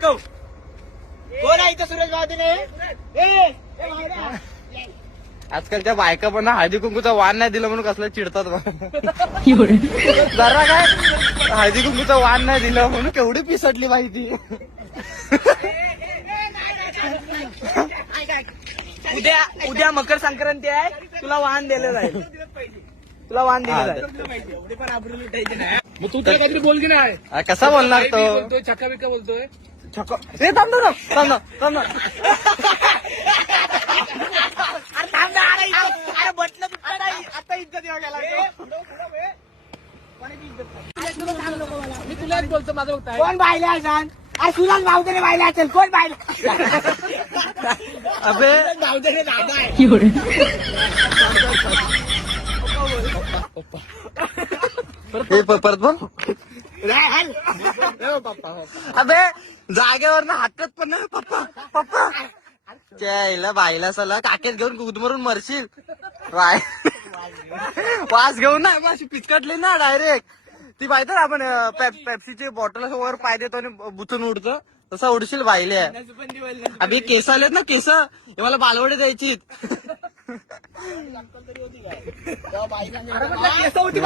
दाखव. कोण आहे इथं सुरेश भावतीने? आजकालच्या बायका पण हळदी कुंकूचा वाण नाही दिलं म्हणून कसलं चिडतात बा. जरा काय हळदी कुंकूचा वाण नाही दिलं म्हणून केवढी पिसटली बाई ती. उद्या मकर संक्रांती आहे. तुला वाहन दिलं जाईल. तुला वाहन दिलं जाईल. मग तू त्याला काहीतरी बोल की नाही. कसा बोलणार तो? बोलतोय छक्का बिक्का बोलतोय. ए थांब ना थांब ना थांब ना. अरे म्हटलं आता इज्जत येऊ गेला. मी तुला एक बोलतो माझं बघताय. कोण बायला सांग. अरे सुरेश भावतीने बायला असेल. कोण बायला? अबे भावतीने दादा आहे. परत बोल. अबे जागेवर ना हाकत पण नाही पप्पा पप्पा. त्याला बाईला सला काकेत घेऊन गुदमरून मरशील. वास घेऊन ना अशी पिचकटली ना डायरेक्ट. ती पाहिजे ना आपण पेप्सीची बॉटल वर पाय देतो आणि बुचून उडतो तसा उडशील बाईले. अभि केस आलेत ना केस हे मला बालवडे द्यायची. केस होती.